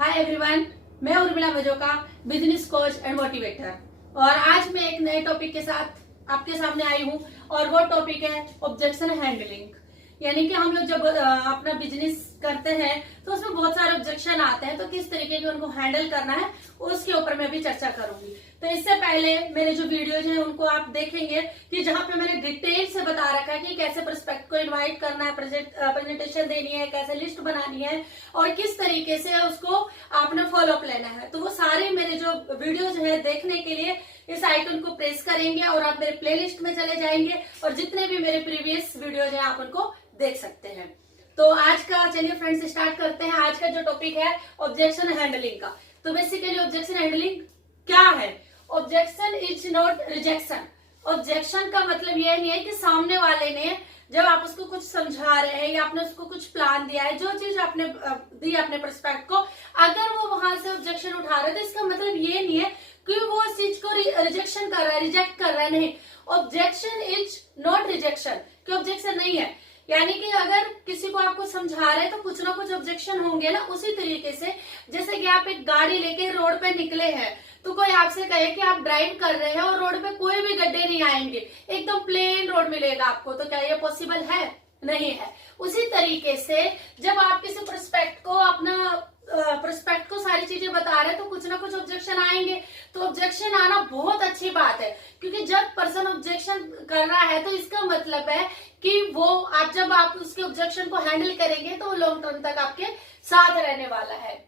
हाय everyone, मैं Urmila Majoka, business coach and motivator. और आज मैं एक नए टॉपिक के साथ आपके सामने आई हूँ और वो टॉपिक है ऑब्जेक्शन हैंडलिंग। यानी कि हम लोग जब अपना बिजनेस करते हैं तो उसमें बहुत सारे ऑब्जेक्शन आते हैं, तो किस तरीके के उनको हैंडल करना है उसके ऊपर मैं भी चर्चा करूंगी। तो इससे पहले मेरे जो वीडियोज हैं उनको आप देखेंगे कि जहां पे मैंने डिटेल से बता रखा है कि कैसे प्रोस्पेक्ट को इनवाइट करना है, प्रेजेंटेशन देनी है, कैसे लिस्ट बनानी है और किस तरीके से उसको आपने फॉलोअप लेना है। तो वो सारे मेरे जो वीडियोज है देखने के लिए इस आइकन को प्रेस करेंगे और आप मेरे प्लेलिस्ट में चले जाएंगे और जितने भी मेरे प्रीवियस वीडियोज हैं आप उनको देख सकते हैं। तो आज का चलिए फ्रेंड्स स्टार्ट करते हैं। आज का जो टॉपिक है ऑब्जेक्शन हैंडलिंग का। तो बेसिकली ऑब्जेक्शन हैंडलिंग क्या है? Objection is not rejection. Objection का मतलब यह नहीं है कि सामने वाले ने जब आप उसको कुछ समझा रहे हैं या आपने उसको कुछ प्लान दिया है, जो चीज आपने दी अपने प्रोस्पेक्ट को, अगर वो वहां से ऑब्जेक्शन उठा रहे हैं तो इसका मतलब ये नहीं है कि वो इस चीज को रिजेक्शन कर रहा है, रिजेक्ट कर रहा है। नहीं, ऑब्जेक्शन इज नॉट रिजेक्शन, कि ऑब्जेक्शन नहीं है। यानी कि अगर किसी को आपको समझा रहे हैं तो कुछ ना कुछ ऑब्जेक्शन होंगे ना। उसी तरीके से जैसे कि आप एक गाड़ी लेके रोड पे निकले हैं तो कोई आपसे कहे कि आप ड्राइव कर रहे हैं और रोड पे कोई भी गड्ढे नहीं आएंगे, एकदम प्लेन रोड मिलेगा आपको, तो क्या ये पॉसिबल है? नहीं है। उसी तरीके से जब आप किसी प्रोस्पेक्ट को प्रोस्पेक्ट को सारी चीजें बता रहे हैं तो कुछ ना कुछ ऑब्जेक्शन आएंगे। तो ऑब्जेक्शन आना बहुत अच्छी बात है, क्योंकि जब पर्सन ऑब्जेक्शन कर रहा है तो इसका मतलब है कि जब आप उसके ऑब्जेक्शन को हैंडल करेंगे तो वो लॉन्ग टर्म तक आपके साथ रहने वाला है।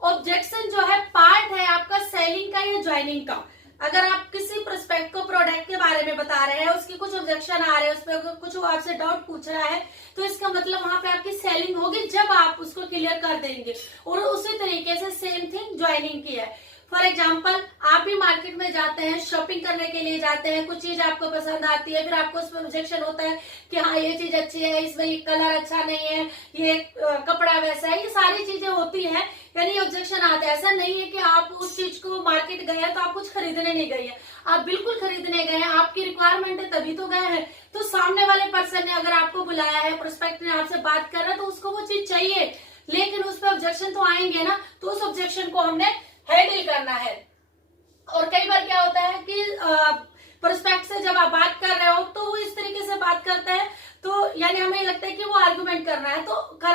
ऑब्जेक्शन जो है पार्ट है आपका सेलिंग का या ज्वाइनिंग का। अगर आप किसी प्रोस्पेक्ट को प्रोडक्ट के बारे में बता रहे हैं, उसके कुछ ऑब्जेक्शन आ रहे हैं, उस पर कुछ वो आपसे डाउट पूछ रहा है, तो इसका मतलब वहां पे आपकी सेलिंग होगी जब आप उसको क्लियर कर देंगे। और उसी तरीके से सेम थिंग ज्वाइनिंग की है। फॉर एग्जाम्पल, आप भी मार्केट में जाते हैं, शॉपिंग करने के लिए जाते हैं, कुछ चीज आपको पसंद आती है, फिर आपको उसमें ऑब्जेक्शन होता है कि हाँ ये चीज अच्छी है, इसमें ये कलर अच्छा नहीं है, ये कपड़ा वैसा है, ये सारी चीजें होती हैं, यानी ऑब्जेक्शन आते हैं। ऐसा नहीं है कि आप उस चीज को मार्केट गए हैं तो आप कुछ खरीदने नहीं गए हैं, आप बिल्कुल खरीदने गए हैं, आपकी रिक्वायरमेंट है तभी तो गए हैं। तो सामने वाले पर्सन ने अगर आपको बुलाया है, प्रोस्पेक्ट ने आपसे बात कर रहा है, तो उसको वो चीज चाहिए, लेकिन उस पर ऑब्जेक्शन तो आएंगे ना। तो उस ऑब्जेक्शन को हमने हैंडल करना है। और कई बार क्या होता है कि प्रोस्पेक्ट से जब आप बात कर रहे हो तो वो इस तरीके से बात करते हैं, तो यानी हमें लगता है कि वो आर्गुमेंट कर रहा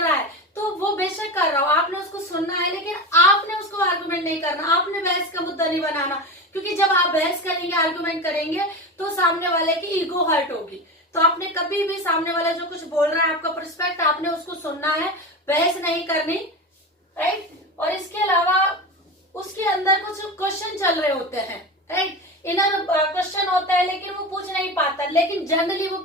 है, तो वो बेशक कर रहा हो, आपने उसको सुनना है, लेकिन आपने उसको आर्गुमेंट नहीं करना, आपने बहस का मुद्दा नहीं बनाना। क्योंकि जब आप बहस करेंगे, आर्गुमेंट करेंगे, तो सामने वाले की ईगो हर्ट होगी। तो आपने कभी भी सामने वाला जो कुछ बोल रहा है आपका प्रोस्पेक्ट, आपने उसको सुनना है, बहस नहीं करनी, राइट। और इसके अलावा उसके अंदर कुछ क्वेश्चन चल रहे होते हैं, राइट, इनर क्वेश्चन होता है, लेकिन वो पूछ नहीं पाता। लेकिन जनरली वो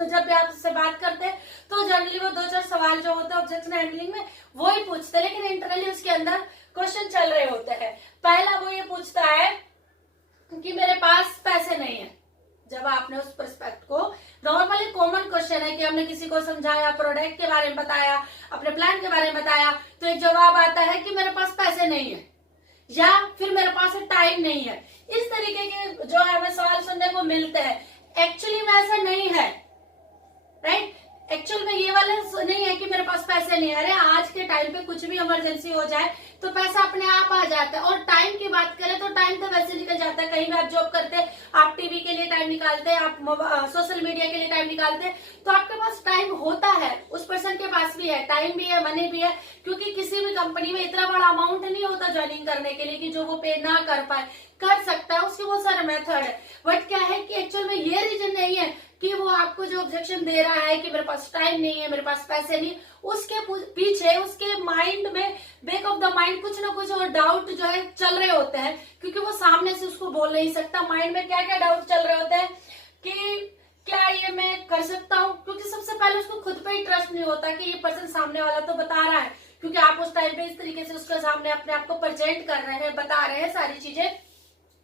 जब भी आप उससे बात करते हैं तो जनरली वो 2-4 सवाल जो होते हैं ऑब्जेक्शन हैंडलिंग में वो ही पूछते हैं, लेकिन इंटरनली उसके अंदर क्वेश्चन चल रहे होते हैं। पहला वो ये पूछता है कि मेरे पास पैसे नहीं है। जब आपने उस प्रोस्पेक्ट को, नॉर्मली कॉमन क्वेश्चन है कि हमने किसी को समझाया, प्रोडक्ट के बारे में बताया, अपने प्लान के बारे में बताया, तो एक जवाब आता है कि मेरे पास पैसे नहीं है या फिर मेरे पास टाइम नहीं है। इस तरीके के जो है हमें सवाल सुनने को मिलते हैं। एक्चुअली में ऐसा नहीं है, राइट। एक्चुअल में ये वाला नहीं है कि मेरे पास पैसे नहीं है। अरे आज के टाइम पे कुछ भी इमरजेंसी हो जाए तो पैसा अपने आप आ जाता है। और टाइम की बात करें तो टाइम तो वैसे निकल जाता है। कहीं भी आप जॉब करते हैं, आप टीवी के लिए टाइम निकालते हैं, आप सोशल मीडिया के लिए टाइम निकालते हैं, तो आपके पास टाइम होता है, उस पर्सन के पास भी है, टाइम भी है, मनी भी है। क्योंकि किसी भी कंपनी में इतना बड़ा अमाउंट नहीं होता ज्वाइनिंग करने के लिए कि जो वो पे ना कर पाए, कर सकता है, उसके बहुत सारे मेथड है। बट क्या है कि एक्चुअल में ये रीजन नहीं है कि वो आपको जो ऑब्जेक्शन दे रहा है कि मेरे पास टाइम नहीं है, मेरे पास पैसे नहीं, उसके पीछे उसके माइंड में, बैक ऑफ द माइंड कुछ ना कुछ और डाउट जो है चल रहे होते हैं। क्योंकि वो सामने से उसको बोल नहीं सकता, माइंड में क्या क्या डाउट चल रहे होते हैं कि क्या ये मैं कर सकता हूँ। क्योंकि सबसे पहले उसको खुद पे ही ट्रस्ट नहीं होता कि ये पर्सन सामने वाला तो बता रहा है, क्योंकि आप उस टाइम पे इस तरीके से उसके सामने अपने आप को प्रेजेंट कर रहे हैं, बता रहे हैं सारी चीजें,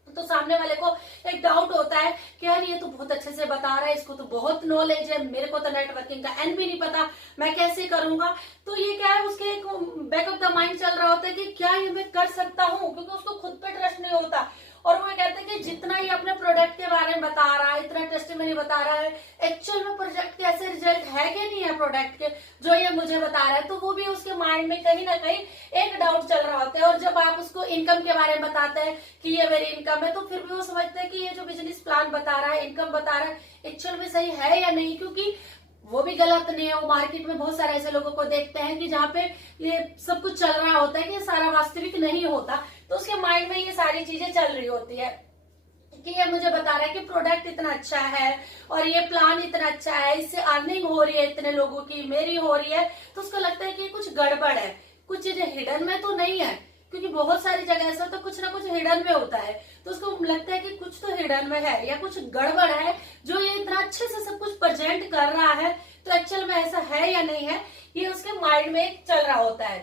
तो सामने वाले को एक डाउट होता है कि यार ये तो बहुत अच्छे से बता रहा है, इसको तो बहुत नॉलेज है, मेरे को तो नेटवर्किंग का एन भी नहीं पता, मैं कैसे करूंगा। तो ये क्या है, उसके एक बैक ऑफ द माइंड चल रहा होता है कि क्या ये मैं कर सकता हूँ, क्योंकि उसको खुद पे ट्रस्ट नहीं होता। और वो कहते हैं कि जितना ही अपने प्रोडक्ट के बारे में बता रहा है, इतना टेस्टिमनी बता रहा है, एक्चुअल में प्रोजेक्ट के ऐसे रिजल्ट है कि नहीं है प्रोडक्ट के जो ये मुझे बता रहा है, तो वो भी उसके माइंड में कहीं ना कहीं एक डाउट चल रहा होता है। और जब आप उसको इनकम के बारे में बताते हैं कि ये मेरी इनकम है, तो फिर भी वो समझते हैं कि ये जो बिजनेस प्लान बता रहा है, इनकम बता रहा है, एक्चुअल में सही है या नहीं, क्योंकि वो भी गलत नहीं है। वो मार्केट में बहुत सारे ऐसे लोगों को देखते हैं कि जहाँ पे ये सब कुछ चल रहा होता है कि ये सारा वास्तविक नहीं होता, तो उसके माइंड में ये सारी चीजें चल रही होती है कि ये मुझे बता रहा है कि प्रोडक्ट इतना अच्छा है और ये प्लान इतना अच्छा है, इससे अर्निंग हो रही है इतने लोगों की, मेरी हो रही है, तो उसको लगता है कि कुछ गड़बड़ है, कुछ चीजें हिडन में तो नहीं है, क्योंकि बहुत सारी जगह ऐसा तो कुछ ना कुछ हिडन में होता है, तो उसको लगता है कि कुछ तो हिडन में है या कुछ गड़बड़ है जो ये इतना अच्छे से सब कुछ प्रेजेंट कर रहा है, तो एक्चुअल में ऐसा है या नहीं है, ये उसके माइंड में चल रहा होता है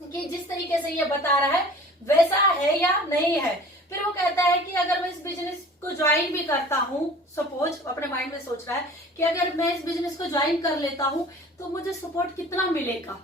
कि जिस तरीके से ये बता रहा है वैसा है या नहीं है। फिर वो कहता है कि अगर मैं इस बिजनेस को ज्वाइन भी करता हूँ, सपोज अपने माइंड में सोच रहा है कि अगर मैं इस बिजनेस को ज्वाइन कर लेता हूँ तो मुझे सपोर्ट कितना मिलेगा।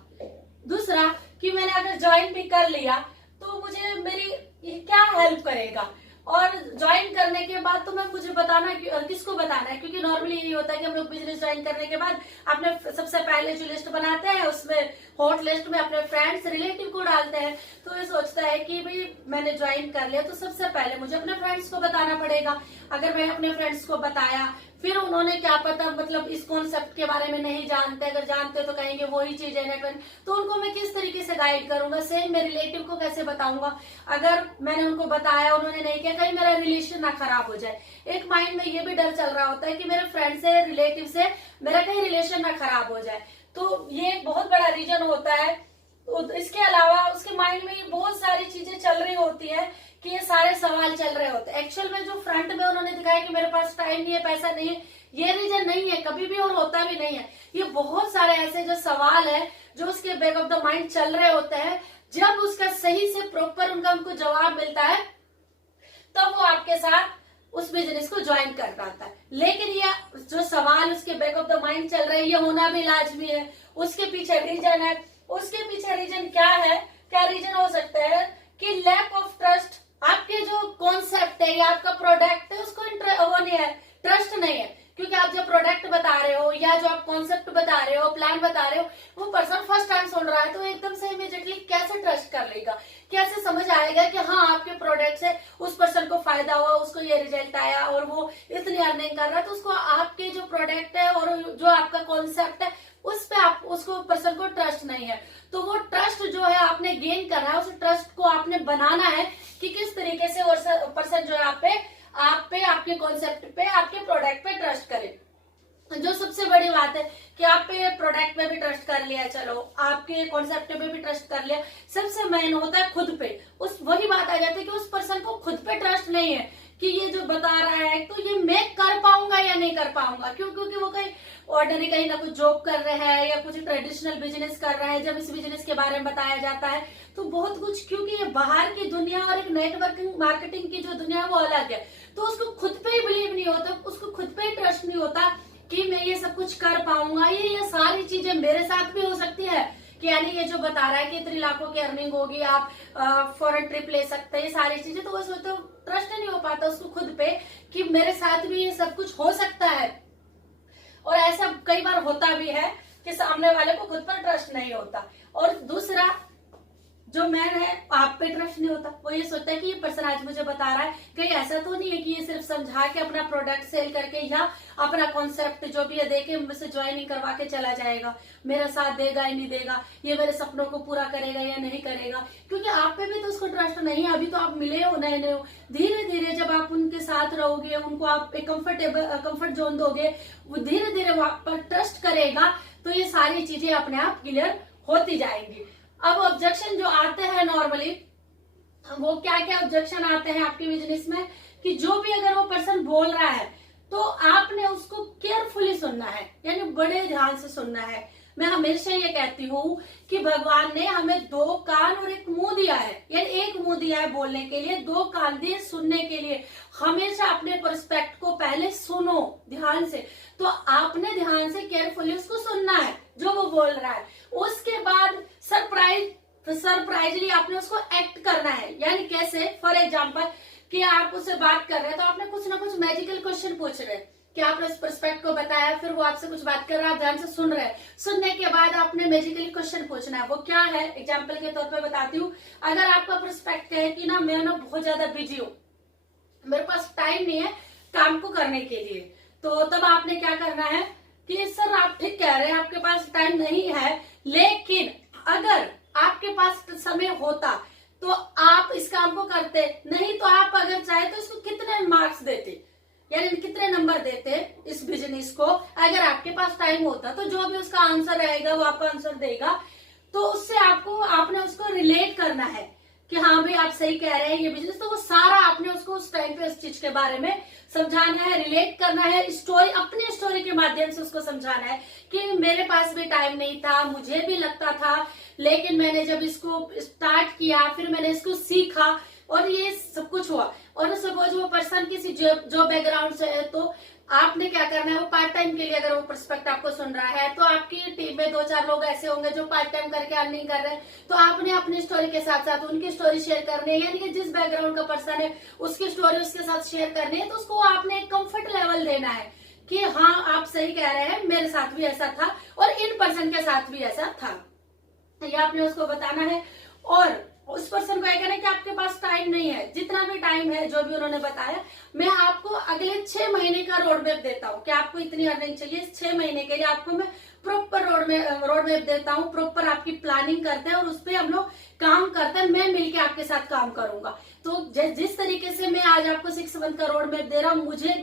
दूसरा कि मैंने अगर ज्वाइन भी कर लिया तो मुझे मेरी क्या हेल्प करेगा, और ज्वाइन करने के बाद तो मैं मुझे बताना किसको बताना है, क्योंकि नॉर्मली यही होता है कि हम लोग बिजनेस ज्वाइन करने के बाद अपने सबसे पहले जो लिस्ट बनाते हैं उसमें हॉट लिस्ट में अपने फ्रेंड्स रिलेटिव को डालते हैं। तो ये सोचता है कि भाई मैंने ज्वाइन कर लिया तो सबसे पहले मुझे अपने फ्रेंड्स को बताना पड़ेगा। अगर मैंने अपने फ्रेंड्स को बताया, फिर उन्होंने क्या पता मतलब इस कॉन्सेप्ट के बारे में नहीं जानते, अगर जानते तो कहेंगे वही चीज है नेटवर्क, तो उनको मैं किस तरीके से गाइड करूंगा, सेम मैं रिलेटिव को कैसे बताऊंगा। अगर मैंने उनको बताया उन्होंने नहीं किया, कहीं मेरा रिलेशन ना खराब हो जाए। एक माइंड में ये भी डर चल रहा होता है कि मेरे फ्रेंड से, रिलेटिव से मेरा कहीं रिलेशन ना खराब हो जाए, तो ये एक बहुत बड़ा रीजन होता है। तो इसके अलावा उसके माइंड में ये बहुत सारी चीजें चल रही होती है कि ये सारे सवाल चल रहे होते हैं। एक्चुअल में जो फ्रंट में उन्होंने दिखाया कि मेरे पास टाइम नहीं है, पैसा नहीं है, ये रीजन नहीं है कभी भी, और होता भी नहीं है। ये बहुत सारे ऐसे जो सवाल है जो उसके बैक ऑफ द माइंड चल रहे होते हैं, जब उसका सही से प्रॉपर उनको जवाब मिलता है तब वो आपके साथ उस बिजनेस को ज्वाइन कर पाता है। लेकिन ये जो सवाल उसके बैक ऑफ द माइंड चल रहे हैं, ये होना भी लाजमी है। उसके पीछे रीजन है, उसके पीछे रीजन क्या है, क्या रीजन हो सकता है कि लैक ऑफ ट्रस्ट। आपके जो कॉन्सेप्ट है या आपका प्रोडक्ट है उसको वो नहीं है, ट्रस्ट नहीं है, क्योंकि आप जो प्रोडक्ट बता रहे हो या जो आप कॉन्सेप्ट बता रहे हो, प्लान बता रहे हो, वो पर्सन फर्स्ट टाइम सुन रहा है, तो एकदम से इमीडिएटली कैसे ट्रस्ट कर लेगा, कैसे समझ आएगा कि हाँ आपके प्रोडक्ट से उस पर्सन को फायदा हुआ, उसको ये रिजल्ट आया और वो इतनी अर्निंग कर रहा है, तो उसको आपके जो प्रोडक्ट है और जो आपका कॉन्सेप्ट है उस पे आप उसको पर्सन को ट्रस्ट नहीं है। तो वो ट्रस्ट जो है आपने गेन करना है, उस ट्रस्ट को आपने बनाना है कि किस तरीके से पर्सन जो है आप पे आपके कॉन्सेप्ट पे, आपके प्रोडक्ट पे ट्रस्ट करे। जो सबसे बड़ी बात है कि आप पे प्रोडक्ट पे भी ट्रस्ट कर लिया, चलो आपके कॉन्सेप्ट पे भी ट्रस्ट कर लिया, सबसे मेन होता है खुद पे। उस वही बात आ जाती है कि उस पर्सन को खुद पे ट्रस्ट नहीं है कि ये जो बता रहा है तो ये मैं कर पाऊंगा या नहीं कर पाऊंगा, क्योंकि वो कहीं ऑर्डनरी कहीं ना कुछ जॉब कर रहे हैं या कुछ ट्रेडिशनल बिजनेस कर रहे हैं। जब इस बिजनेस के बारे में बताया जाता है तो बहुत कुछ, क्योंकि ये बाहर की दुनिया और एक नेटवर्किंग मार्केटिंग की जो दुनिया वो अलग है, तो उसको खुद पे ही बिलीव नहीं होता, उसको खुद पे ही ट्रस्ट नहीं होता कि मैं ये सब कुछ कर पाऊंगा, ये सारी चीजें मेरे साथ भी हो सकती है। कि यानी ये जो बता रहा है कि इतनी लाखों की अर्निंग होगी, आप फॉरेन ट्रिप ले सकते हैं, ये सारी चीजें, तो वो तो ट्रस्ट नहीं हो पाता उसको खुद पे कि मेरे साथ भी ये सब कुछ हो सकता है। और ऐसा कई बार होता भी है कि सामने वाले को खुद पर ट्रस्ट नहीं होता। और दूसरा जो मैन है आप पे ट्रस्ट नहीं होता, वो ये सोचता है कि ये पर्सन आज मुझे बता रहा है, कहीं ऐसा तो नहीं है कि ये सिर्फ समझा के अपना प्रोडक्ट सेल करके या अपना कॉन्सेप्ट जो भी है देके मुझसे ज्वाइनिंग करवा के चला जाएगा, मेरा साथ देगा या नहीं देगा, ये मेरे सपनों को पूरा करेगा या नहीं करेगा। क्योंकि आप पे भी तो उसको ट्रस्ट नहीं है, अभी तो आप मिले हो नए नए हो। धीरे धीरे जब आप उनके साथ रहोगे, उनको आप एक कंफर्ट जोन दोगे, वो धीरे धीरे वो आप पर ट्रस्ट करेगा, तो ये सारी चीजें अपने आप क्लियर होती जाएंगी। अब ऑब्जेक्शन जो आते हैं नॉर्मली, वो क्या क्या ऑब्जेक्शन आते हैं आपके बिजनेस में, कि जो भी अगर वो पर्सन बोल रहा है तो आपने उसको केयरफुली सुनना है, यानी बड़े ध्यान से सुनना है। मैं हमेशा ये कहती हूँ कि भगवान ने हमें 2 कान और 1 मुंह दिया है, यानी 1 मुंह दिया है बोलने के लिए, 2 कान दिए सुनने के लिए। हमेशा अपने पर्सपेक्ट को पहले सुनो ध्यान से, तो आपने ध्यान से केयरफुली उसको सुनना है जो वो बोल रहा है। उसके बाद सरप्राइजली आपने उसको एक्ट करना है, यानी कैसे, फॉर एग्जाम्पल कि आप उससे बात कर रहे हैं तो आपने कुछ ना कुछ मैजिकल क्वेश्चन पूछ रहे हैं कि आपने उस पर्सपेक्ट को बताया, फिर वो आपसे कुछ बात कर रहा है, आप ध्यान से सुन रहे हैं, सुनने के बाद आपने मैजिकली क्वेश्चन पूछना है। वो क्या है, एग्जाम्पल के तौर पे बताती हूँ। अगर आपका पर्सपेक्ट है कि ना मैं ना बहुत ज्यादा बिजी हूँ, मेरे पास टाइम नहीं है काम को करने के लिए, तो तब आपने क्या करना है कि सर आप ठीक कह रहे हैं, आपके पास टाइम नहीं है, लेकिन अगर आपके पास समय होता तो आप इस काम को करते, नहीं तो आप अगर चाहे तो इसको कितने मार्क्स देते, यानी कितने नंबर देते इस बिजनेस को, अगर आपके पास टाइम होता। तो जो भी उसका आंसर रहेगा वो आपका आंसर देगा, तो उससे आपने उसको रिलेट करना है कि हाँ भाई आप सही कह रहे हैं ये बिजनेस, तो वो सारा आपने उसको उस टाइम पे उस चीज के बारे में समझाना है, रिलेट करना है, स्टोरी, अपनी स्टोरी के माध्यम से उसको समझाना है कि मेरे पास भी टाइम नहीं था, मुझे भी लगता था, लेकिन मैंने जब इसको स्टार्ट किया, फिर मैंने इसको सीखा और ये सब कुछ हुआ। और सपोज वो पर्सन किसी जो बैकग्राउंड से है, तो आपने क्या करना है, वो पार्ट टाइम के लिए अगर वो पर्सपेक्ट आपको सुन रहा है, तो आपकी टीम में 2-4 लोग ऐसे होंगे जो पार्ट टाइम करके अर्निंग कर रहे हैं, तो आपने अपनी स्टोरी के साथ साथ उनकी स्टोरी शेयर करनी है, यानी कि जिस बैकग्राउंड का पर्सन है उसकी स्टोरी उसके साथ शेयर करनी है। तो उसको आपने एक कंफर्ट लेवल देना है कि हाँ आप सही कह रहे हैं, मेरे साथ भी ऐसा था और इन पर्सन के साथ भी ऐसा था, ये आपने उसको बताना है। और उस पर्सन को कहना है कि आपके पास टाइम नहीं है, जितना भी टाइम है जो भी उन्होंने बताया, मैं आपको अगले 6 महीने का रोड मैप देता हूँ कि आपको इतनी अर्निंग चाहिए, 6 महीने के लिए आपको मैं प्रॉपर रोड मैप देता हूँ, प्रॉपर आपकी प्लानिंग करते हैं और उस पर हम लोग काम करते हैं, मैं मिलके आपके साथ काम करूंगा। तो जिस तरीके से मैं आज आपको 6 मंथ का रोड मैप दे रहा हूँ, मुझे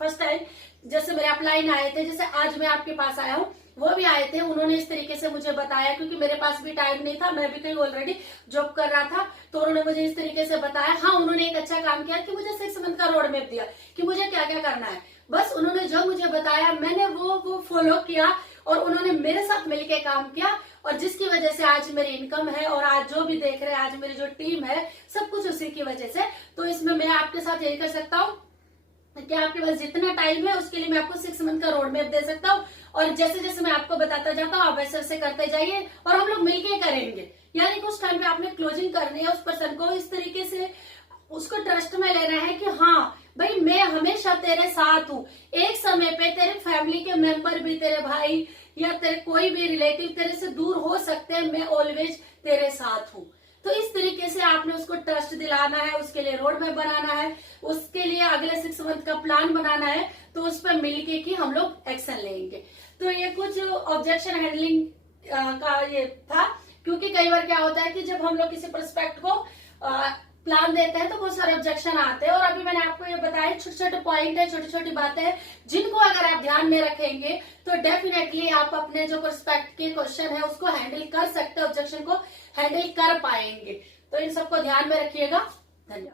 फर्स्ट टाइम जैसे मेरे अपलाइन आए थे, जैसे आज मैं आपके पास आया हूँ, वो भी आए थे, उन्होंने इस तरीके से मुझे बताया, क्योंकि मेरे पास भी टाइम नहीं था, मैं भी कहीं ऑलरेडी जॉब कर रहा था, तो उन्होंने मुझे इस तरीके से बताया। हाँ, उन्होंने एक अच्छा काम किया कि मुझे 6 मंथ का रोड मैप दिया कि मुझे क्या क्या करना है, बस उन्होंने जो मुझे बताया मैंने वो फॉलो किया और उन्होंने मेरे साथ मिलकर काम किया, और जिसकी वजह से आज मेरी इनकम है और आज जो भी देख रहे हैं, आज मेरी जो टीम है, सब कुछ उसी की वजह से। तो इसमें मैं आपके साथ यही कर सकता हूँ कि आपके पास जितना टाइम है उसके लिए मैं आपको 6 मंथ का रोड मैप दे सकता हूँ, और जैसे जैसे मैं आपको बताता जाता हूँ आप वैसे वैसे करते जाइए और हम लोग मिलके करेंगे। यानी कि उस टाइम पे आपने क्लोजिंग करनी है, उस पर्सन को इस तरीके से उसको ट्रस्ट में लेना है कि हाँ भाई मैं हमेशा तेरे साथ हूँ, एक समय पे तेरे फैमिली के मेंबर भी, तेरे भाई या तेरे कोई भी रिलेटिव तेरे से दूर हो सकते हैं, मैं ऑलवेज तेरे साथ हूँ। तो इस तरीके से आपने उसको ट्रस्ट दिलाना है, उसके लिए रोड मैप बनाना है, उसके लिए अगले 6 मंथ का प्लान बनाना है, तो उस पर मिलके कि हम लोग एक्शन लेंगे। तो ये कुछ ऑब्जेक्शन हैंडलिंग का ये था, क्योंकि कई बार क्या होता है कि जब हम लोग किसी प्रोस्पेक्ट को प्लान देते हैं तो बहुत सारे ऑब्जेक्शन आते हैं, और अभी मैंने आपको ये बताया छोटे छोटे पॉइंट है, छोटी छोटी बातें हैं, जिनको अगर आप ध्यान में रखेंगे तो डेफिनेटली आप अपने जो प्रोस्पेक्ट के क्वेश्चन है उसको हैंडल कर सकते हैं, ऑब्जेक्शन को हैंडल कर पाएंगे। तो इन सबको ध्यान में रखिएगा। धन्यवाद।